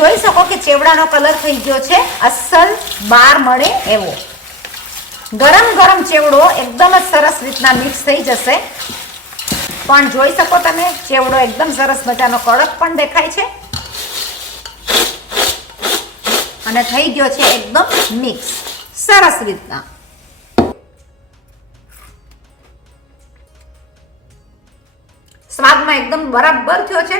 જોઈ શકો કે ચેવડાનો કલર થઈ ગયો છે અસલ બાર મળે એવો. ગરમ ગરમ ચેવડો એકદમ જ સરસ રીતના મિક્સ થઈ જશે. પણ જોઈ શકો તમે ચેવડો એકદમ સરસ મજાનો કડક પણ દેખાય છે અને થઈ ગયો છે એકદમ મિક્સ સરસ રીતના. સ્વાદમાં એકદમ બરાબર થયો છે.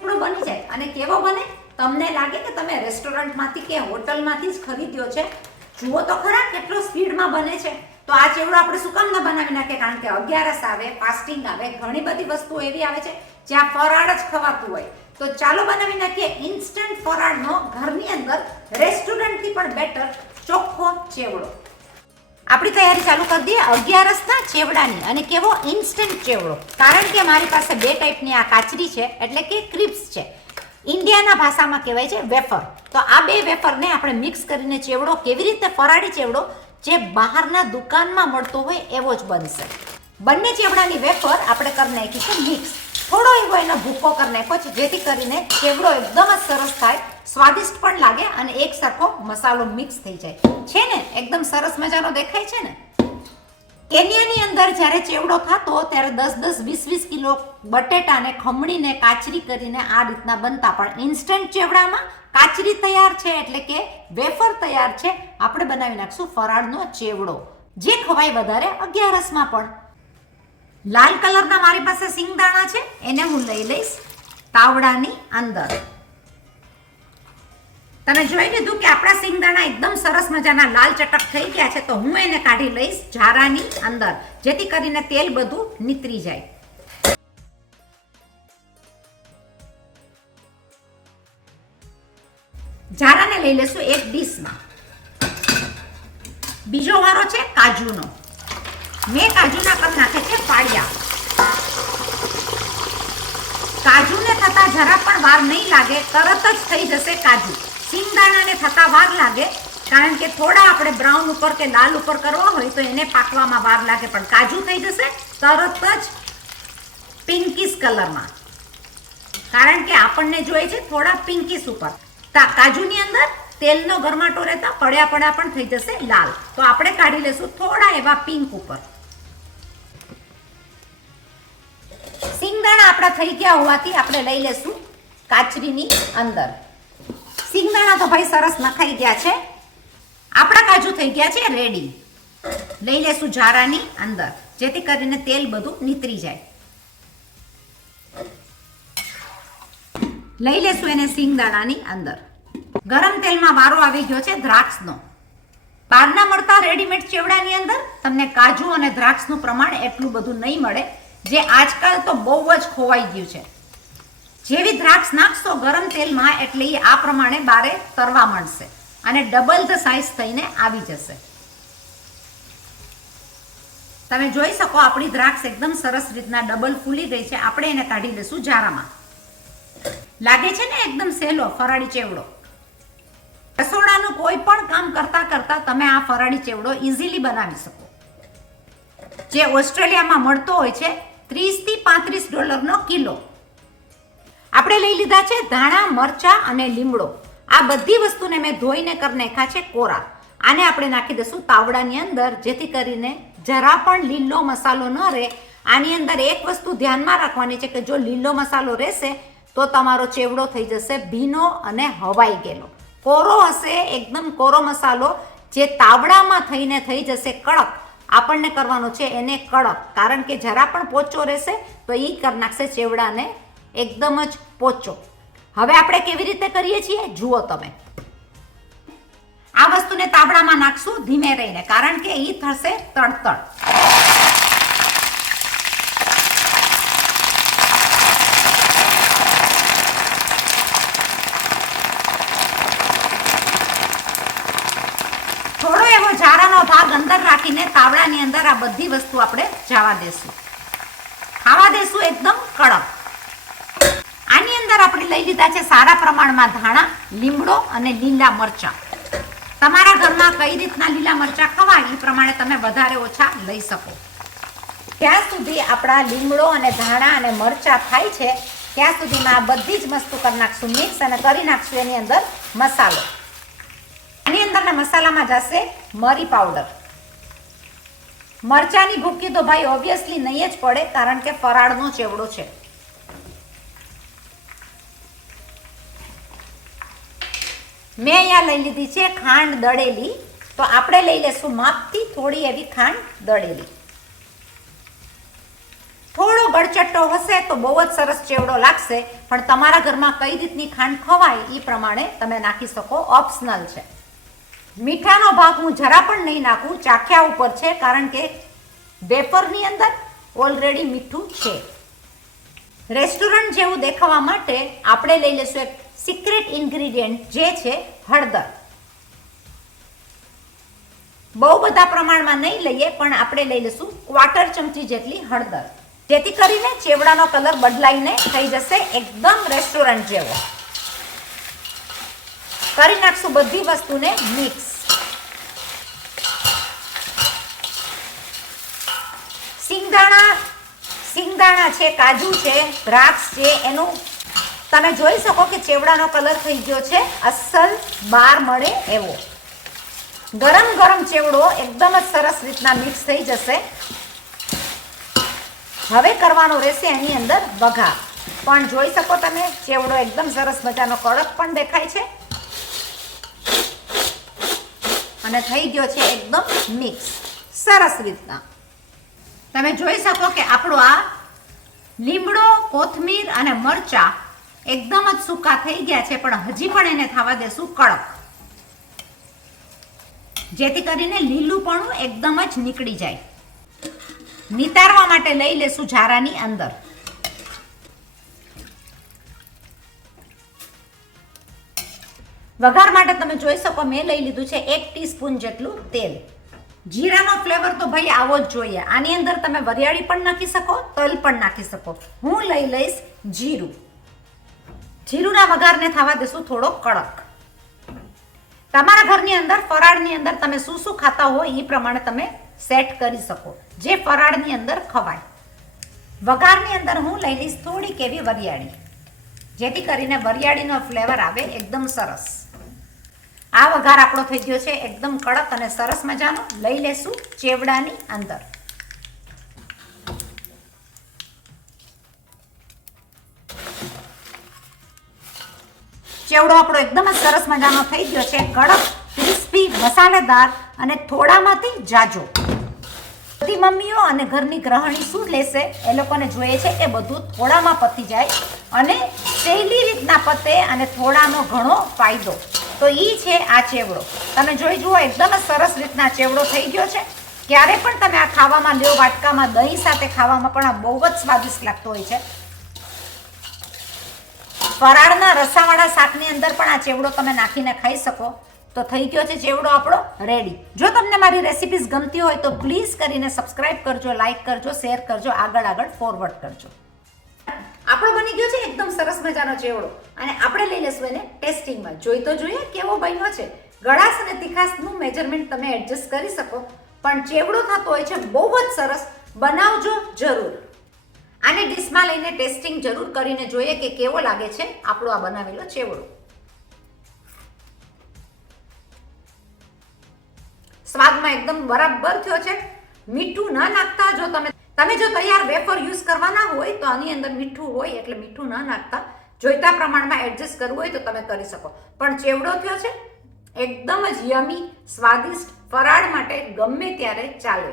બની જાય અને કેવો બને તમને લાગે કે તમે રેસ્ટોરન્ટમાંથી કે હોટલમાંથી જ ખરીદ્યો છે. જુઓ તો ખરા કેટલો સ્પીડમાં બને છે. તો આ ચેવડો આપણે શું કામ ના બનાવી નાખીએ? કારણ કે 11 આવે, ફાસ્ટિંગ આવે, ઘણી બધી વસ્તુઓ એવી આવે છે જ્યાં ફરાળ જ ખવાતું હોય. તો ચાલો બનાવી નાખીએ ઇન્સ્ટન્ટ ફરાળનો ઘરની અંદર રેસ્ટોરન્ટથી પણ બેટર ચોખ્ખો ચેવડો. આપણી તૈયારી ચાલુ કરી દઈએ 11ના ચેવડાની. અને કેવો ઇન્સ્ટન્ટ ચેવડો, કારણ કે મારી પાસે બે ટાઈપની આ કાચરી છે એટલે કે ક્રિપ્સ છે. ઇન્ડિયાના ભાષામાં કહેવાય છે વેફર. તો આ બે વેફરને આપણે મિક્સ કરીને ચેવડો કેવી રીતે ફરાળી ચેવડો જે બહારના દુકાનમાં મળતો હોય એવો જ બનશે. બંને ચેવડાની વેફર આપણે કરી નાખી છે મિક્સ. થોડો એવો એનો ભૂકો કરી નાખ્યો છે જેથી કરીને ચેવડો એકદમ જ સરસ થાય, સ્વાદિષ્ટ પણ લાગે અને એક સરખો મસાલો મિક્સ થઈ જાય છે ને. એકદમ સરસ મજાનો દેખાય છે ને. કેન્યાની અંદર જ્યારે ચેવડો થતો ત્યારે 10-20 કિલો બટેટાને ખમણીને કાચરી કરીને આ રીતના બનતા. પણ ઇન્સ્ટન્ટ ચેવડામાં કાચરી તૈયાર છે એટલે કે વેફર તૈયાર છે. આપણે બનાવી નાખશું ફરાળનો ચેવડો જે ખવાય વધારે 11માં પણ. લાલ કલરના મારી પાસે સિંગદાણા છે, એને હું લઈ લઈશ તાવડાની અંદર. તમે જોઈ લીધું કે આપણા સિંગદાણા એકદમ સરસ મજાના લાલ ચટક થઈ ગયા છે. તો હું એને કાઢી લઈશ ઝારાની અંદર જેથી કરીને તેલ બધું નીતરી જાય. ઝારાને લઈ લેશું એક ડીશમાં. બીજો વારો છે કાજુનો. મેં કાજુના કપ નાખે છે ફાળિયા. કાજુને થતા જરા પણ વાર નહીં લાગે, તરત જ થઈ જશે કાજુ. સિંગદાણાને થતા વાર લાગે કારણ કે થોડા આપણે બ્રાઉન ઉપર કે લાલ ઉપર કરવા હોય તો એને પાકવામાં વાર લાગે. પણ કાજુ થઈ જશે તરત જ પિંકીશ કલરમાં, કારણ કે આપણને જોઈએ છે થોડા પિંકીશ ઉપર. કાજુની અંદર તેલનો ગરમાટો રહેતા પડ્યા પણ થઈ જશે લાલ. તો આપણે કાઢી લેશું થોડા એવા પિંક ઉપર. સિંગદાણા આપણા થઈ ગયા હોવાથી આપણે લઈ લેશું કાચરીની અંદર. સિંગદાણા તો ભાઈ સરસ નખાઈ ગયા છે. આપણા કાજુ થઈ ગયા છે રેડી. લઈ લેશું ઝારાની અંદર જેથી કરીને તેલ બધું નીતરી જાય. લઈ લેશું એને સિંગદાણાની અંદર. ગરમ તેલમાં વારો આવી ગયો છે દ્રાક્ષનો. બહારના મળતા રેડીમેડ ચેવડાની અંદર તમને કાજુ અને દ્રાક્ષનું પ્રમાણ એટલું બધું નહીં મળે, જે આજકાલ તો બહુ જ ખોવાઈ ગયું છે. જેવી દ્રાક્ષ નાખશો ગરમ તેલમાં એટલે એ આ પ્રમાણે બારે તરવા મળશે અને ડબલ ધ સાઇઝ થઈને આવી જશે. તમે જોઈ શકો આપણી દ્રાક્ષ એકદમ સરસ રીતના ડબલ ફૂલી ગઈ છે. આપણે એને કાઢી લઈશું ઝારામાં. લાગે છે ને એકદમ સહેલો ફરાળી ચેવડો. રસોડાનું કોઈ પણ કામ કરતા કરતા તમે આ ફરાળી ચેવડો ઇઝીલી બનાવી શકો. જે ઓસ્ટ્રેલિયામાં મળતો હોય છે $30-35 કિલો. આપણે લઈ લીધા છે ધાણા, મરચા અને લીમડો. આ બધી વસ્તુને મેં ધોઈને કરી નાખ્યા છે કોરા. આને આપણે નાખી દઈશું તાવડાની અંદર જેથી કરીને જરા પણ લીલો મસાલો ન રહે. આની અંદર એક વસ્તુ ધ્યાનમાં રાખવાની છે કે જો લીલો મસાલો રહેશે તો તમારો ચેવડો થઈ જશે ભીનો અને હવાઈ ગયેલો. કોરો હશે એકદમ કોરો મસાલો જે તાવડામાં થઈને થઈ જશે કડક. આપણને કરવાનો છે એને કડક, કારણ કે જરા પણ પોચો રહેશે તો એ કરી નાખશે ચેવડાને એકદમ જ પોચો. હવે આપણે કેવી રીતે કરીએ છીએ જુઓ તમે. આ વસ્તુને તાવડામાં નાખશું ધીમે રહીને, કારણ કે એ થશે તડતડ. થોડો એવો ઝારાનો ભાગ અંદર રાખીને તાવડાની અંદર આ બધી વસ્તુ આપણે જવા દેશું. ખાવા દેશું એકદમ કડક. આની અંદર આપણે લઈ લીધા છે સારા પ્રમાણમાં ધાણા, લીમડો અને લીલા મરચા. તમારા ઘરમાં કઈ રીતના લીલા મરચા ખવાય એ પ્રમાણે તમે વધારે ઓછા લઈ શકો. ત્યાં સુધી આપણા લીમડો અને ધાણા અને મરચા થાય છે ત્યાં સુધીમાં આ બધી જ વસ્તુ કરી નાખશું મિક્સ અને કરી નાખશું એની અંદર મસાલો. આની અંદરના મસાલામાં જશે મરી પાવડર. મરચાની ભૂકી તો ભાઈ ઓબ્વિયસલી નહીં જ પડે કારણ કે ફરાળનો ચેવડો છે. મેં અહીંયા લઈ લીધી છે ખાંડ દળેલી, તો આપણે લઈ લેશું માપથી થોડી એવી ખાંડ દળેલી. થોડો ગળચટ્ટો હશે તો બહુ જ સરસ ચેવડો લાગશે, પણ તમારા ઘરમાં કઈ રીતની ખાંડ ખવાય એ પ્રમાણે તમે નાખી શકો, ઓપ્શનલ છે. મીઠાનો ભાગ હું જરા પણ નહીં નાખું, ચાખ્યા ઉપર છે, કારણ કે વેફરની અંદર ઓલરેડી મીઠું છે. રેસ્ટોરન્ટ જેવું દેખાવા માટે આપણે લઈ લઈશું એક સિક્રેટ ઇન્ગ્રીડિયન્ટ, જે છે હળદર. બહુ બધા પ્રમાણમાં નહીં લઈએ, પણ આપણે લઈ લઈશું 1/4 ચમચી જેટલી હળદર, જેથી કરીને ચેવડાનો કલર બદલાઈને થઈ જશે એકદમ રેસ્ટોરન્ટ જેવો. કરી નાખશું બધી વસ્તુને મિક્સ. સિંગદાણા છે, કાજુ છે, દ્રાક્ષ છે, એનું તમે જોઈ શકો કે ચેવડાનો કલર થઈ ગયો છે અસલ બહાર મળે એવો. ગરમ ગરમ ચેવડો એકદમ જ સરસ રીતના મિક્સ થઈ જશે. હવે કરવાનો રહેશે એની અંદર વઘાર. પણ જોઈ શકો તમે ચેવડો એકદમ સરસ મજાનો કડક પણ દેખાય છે અને થઈ ગયો છે એકદમ મિક્સ સરસ રીતના. તમે જોઈ શકો કે આપણો આ લીમડો, કોથમીર અને મરચા એકદમ જ સૂકા થઈ ગયા છે, પણ હજી પણ એને થવા દેશું કડક, જેથી કરીને લીલુંપણું એકદમ જ નીકળી જાય. નિતારવા માટે લઈ લેશું ઝારાની અંદર. વઘાર માટે તમે જોઈ શકો મેં લઈ લીધું છે 1 ટીસ્પૂન જેટલું તેલ. જીરાનો ફ્લેવર તો ભાઈ આવો જ જોઈએ. આની અંદર તમે વરિયાળી પણ નાખી શકો, તલ પણ નાખી શકો. હું લઈ લઈશ જીરું. જીરુંના વઘારને થવા દેશું થોડો કડક. તમારા ઘરની અંદર ફરાળની અંદર તમે શું શું ખાતા હોય એ પ્રમાણે તમે સેટ કરી શકો, જે ફરાળની અંદર ખવાય. વઘારની અંદર હું લઈ લઈશ થોડીક એવી વરિયાળી, જેથી કરીને વરિયાળીનો ફ્લેવર આવે એકદમ સરસ. આ વઘાર આપણો થઈ ગયો છે એકદમ કડક અને સરસ મજાનો. લઈ લેશું ચેવડાની અંદર. ચેવડો આપણો એકદમ જ સરસ મજાનો થઈ ગયો છે, કડક, ક્રિસ્પી, મસાલેદાર અને થોડામાંથી જાજો. બધી મમ્મીઓ અને ઘરની ગૃહિણી શું લેશે, એ લોકોને જોઈએ છે કે બધું થોડામાં પતી જાય અને સહેલી રીતના પતે અને થોડાનો ઘણો ફાયદો. તો એ છે આ ચેવડો. તમે જોઈ જુઓ એકદમ જ સરસ રીતના ચેવડો થઈ ગયો છે. ક્યારે પણ તમે આ ખાવામાં લ્યો, વાટકામાં દહીં સાથે ખાવામાં પણ આ બહુ જ સ્વાદિષ્ટ લાગતો હોય છે. ફરાળના રસાવાળા શાકની અંદર પણ આ ચેવડો તમે નાખીને ખાઈ શકો. તો થઈ ગયો છે ચેવડો આપણો રેડી. જો તમને મારી રેસિપીઝ ગમતી હોય તો પ્લીઝ કરીને સબસ્ક્રાઇબ કરજો, લાઈક કરજો, શેર કરજો, આગળ ફોરવર્ડ કરજો. આપણો બની ગયો છે એકદમ સરસ મજાનો ચેવડો અને આપણે લઈ લેશું એને ટેસ્ટિંગમાં. જોઈ તો જોઈએ કેવો બન્યો છે. ગળાશ અને તીખાશનું મેજરમેન્ટ તમે એડજસ્ટ કરી શકો, પણ ચેવડો થતો હોય છે બહુ જ સરસ. બનાવજો જરૂર. આને ડીશમાં લઈને ટેસ્ટિંગ જરૂર કરીને જોઈએ કે કેવો લાગે છે આપણો આ બનાવેલો ચેવડો. સ્વાદમાં એકદમ બરાબર થયો છે. મીઠું ન નાખતા, જો તમે જો તૈયાર વેફર યુઝ કરવાના હોય તો આની અંદર મીઠું હોય, એટલે મીઠું ન નાખતા. જોઈતા પ્રમાણમાં એડજસ્ટ કરવું હોય તો તમે કરી શકો. પણ ચેવડો થયો છે એકદમ જ યમી, સ્વાદિષ્ટ, ફરાળ માટે ગમે ત્યારે ચાલે.